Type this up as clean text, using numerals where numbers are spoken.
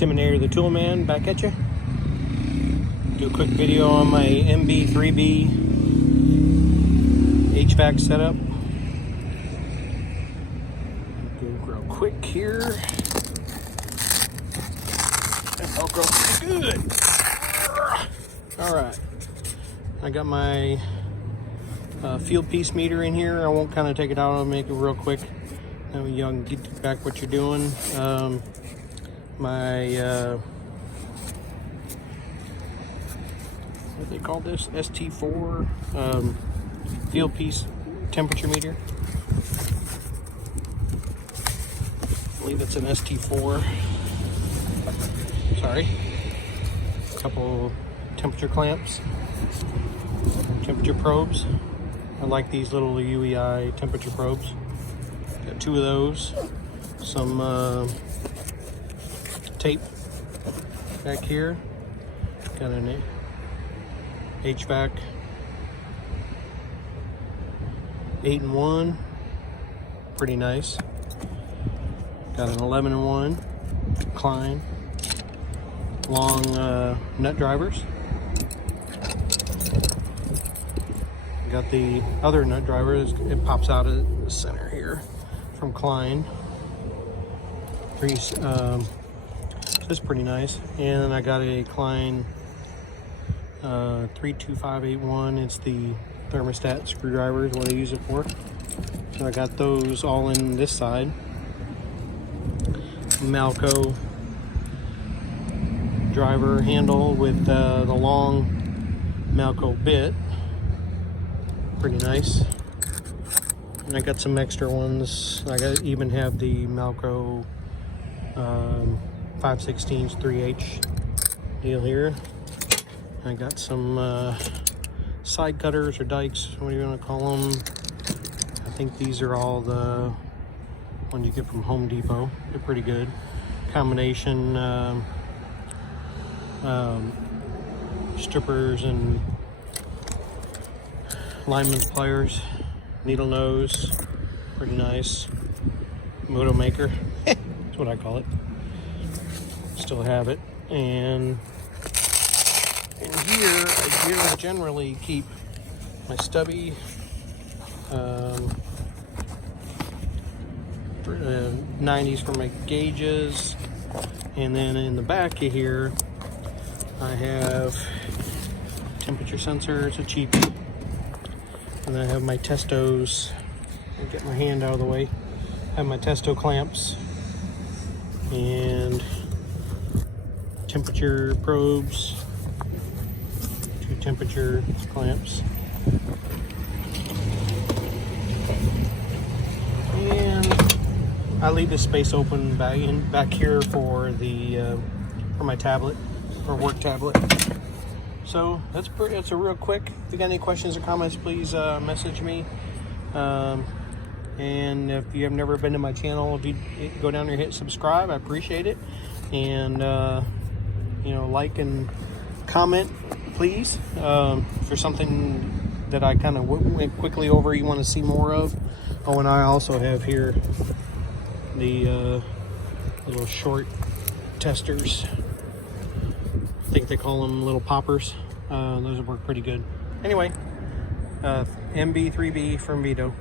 Terminator the Toolman back at you. Do a quick video on my MB3b HVAC setup. Do real quick here. That'll go pretty good. Alright, I got my field piece meter in here. I won't kind of take it out, I'll make it real quick. Then you can get back what you're doing. My what do they call this? ST4 field piece temperature meter. I believe it's an ST4. Sorry. A couple temperature clamps, temperature probes. I like these little UEI temperature probes. Got 2 of those. Some tape back here. Got an HVAC 8-in-1. Pretty nice. Got an 11-in-1 Klein. Long nut drivers. Got the other nut driver, it pops out of the center here from Klein. That's pretty nice. And I got a Klein 32581. It's the thermostat screwdriver is what I use it for. So I got those all in this side. Malco driver handle with the long Malco bit. Pretty nice. And I got some extra ones. Even have the Malco 5/16 3H deal here. I got some side cutters or dikes, what do you want to call them? I think these are all the ones you get from Home Depot. They're pretty good. Combination strippers and lineman's pliers, needle nose, pretty nice. Moto maker, that's what I call it. Still have it. And in here, I generally keep my stubby for 90s for my gauges, and then in the back of here, I have temperature sensor. It's a cheapie. And then I have my Testos. I'll get my hand out of the way. I have my Testo clamps and temperature probes, 2 temperature clamps, and I leave this space open back here for the for my tablet, or work tablet. So that's a real quick. If you got any questions or comments, please message me. And if you have never been to my channel, if you go down there and hit subscribe, I appreciate it. And you know, like and comment, please, for something that I kind of went quickly over you want to see more of. Oh, and I also have here the little short testers. I think they call them little poppers. Those work pretty good. Anyway, MB3b from Veto.